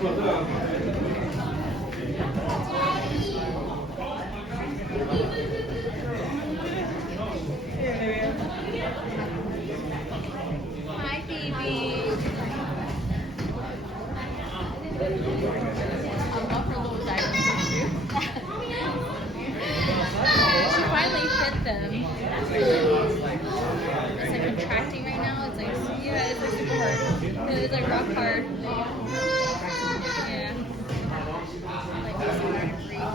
Hi, baby. I love her little diapers too. She finally fit them. It's like contracting right now. It's like, yeah, it's like super hard. It's like rock hard. Yeah. Like, it's so hard to breathe.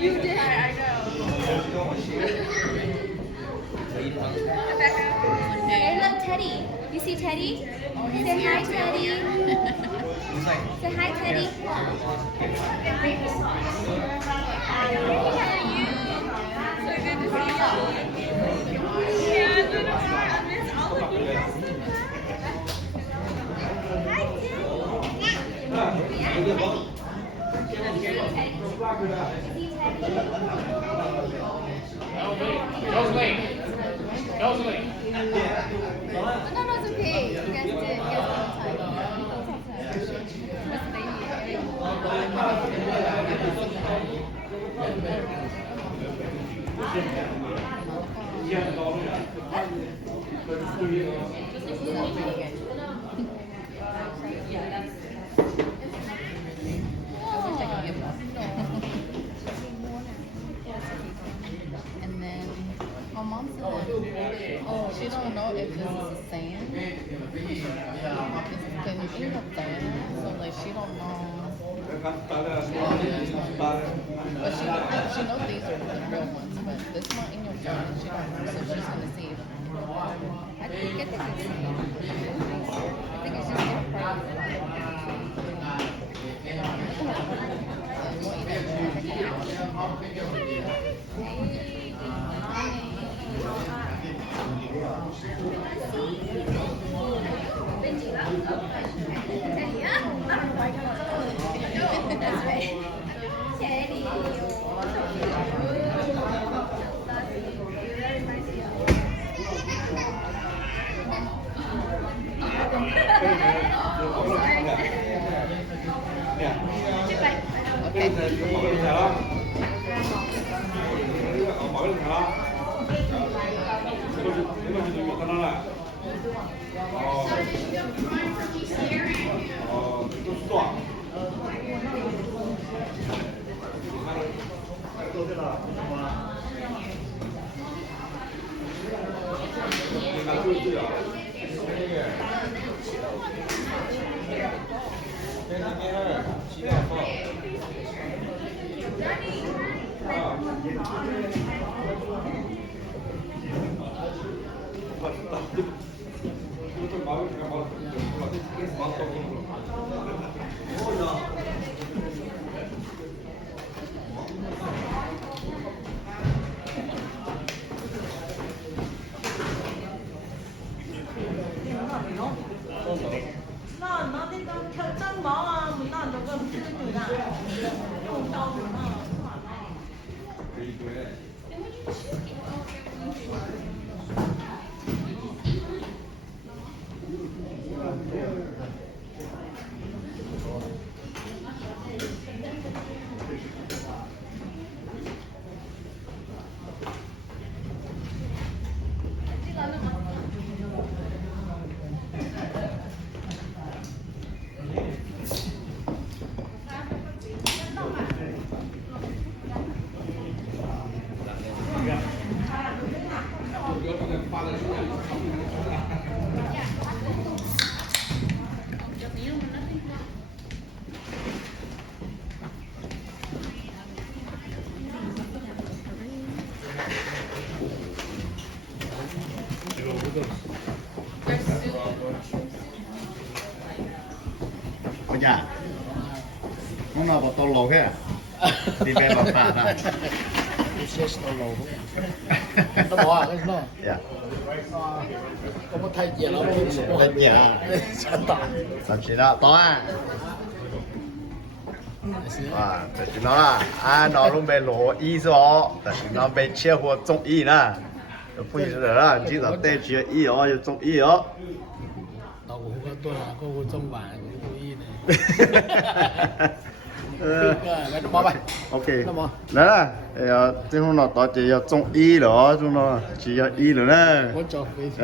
You did. I know. Hey, look, Teddy. You see Teddy? Say hi, Teddy. Say hi, Teddy. How are you? So good to see you. Yeah, I miss all of you. Hi, Teddy. No, it's okay. You guys did. You guys did And then my mom said that, oh, she don't know if this is sand. Can you think of that? So like she don't know. But she knows these are the real ones, but this one in your phone, she don't know, so she's gonna see it. I think it's the same. I think it's just different Dạ. Nó nào vào tàu lầu thế à? Đi về vào phà nào? It's tàu lầu. Nó bỏ à cái nó. Dạ. Có một thay gì nó không số. Dạ. Chân tả. Làm gì đó, to à? À,แต่chúng nó là nó luôn về lỗ y rồi,แต่chúng nó về chia hoa trồng y nè. 不是的啦，今早带去医药就中医药。老虎个ตัวก็กูจงบ่ายกูอีเนี่ย ไม่ต้องบอกไป OK， 那么来啦，哎呀，这种老大姐要中医了，这种只要医了呢。我找回去。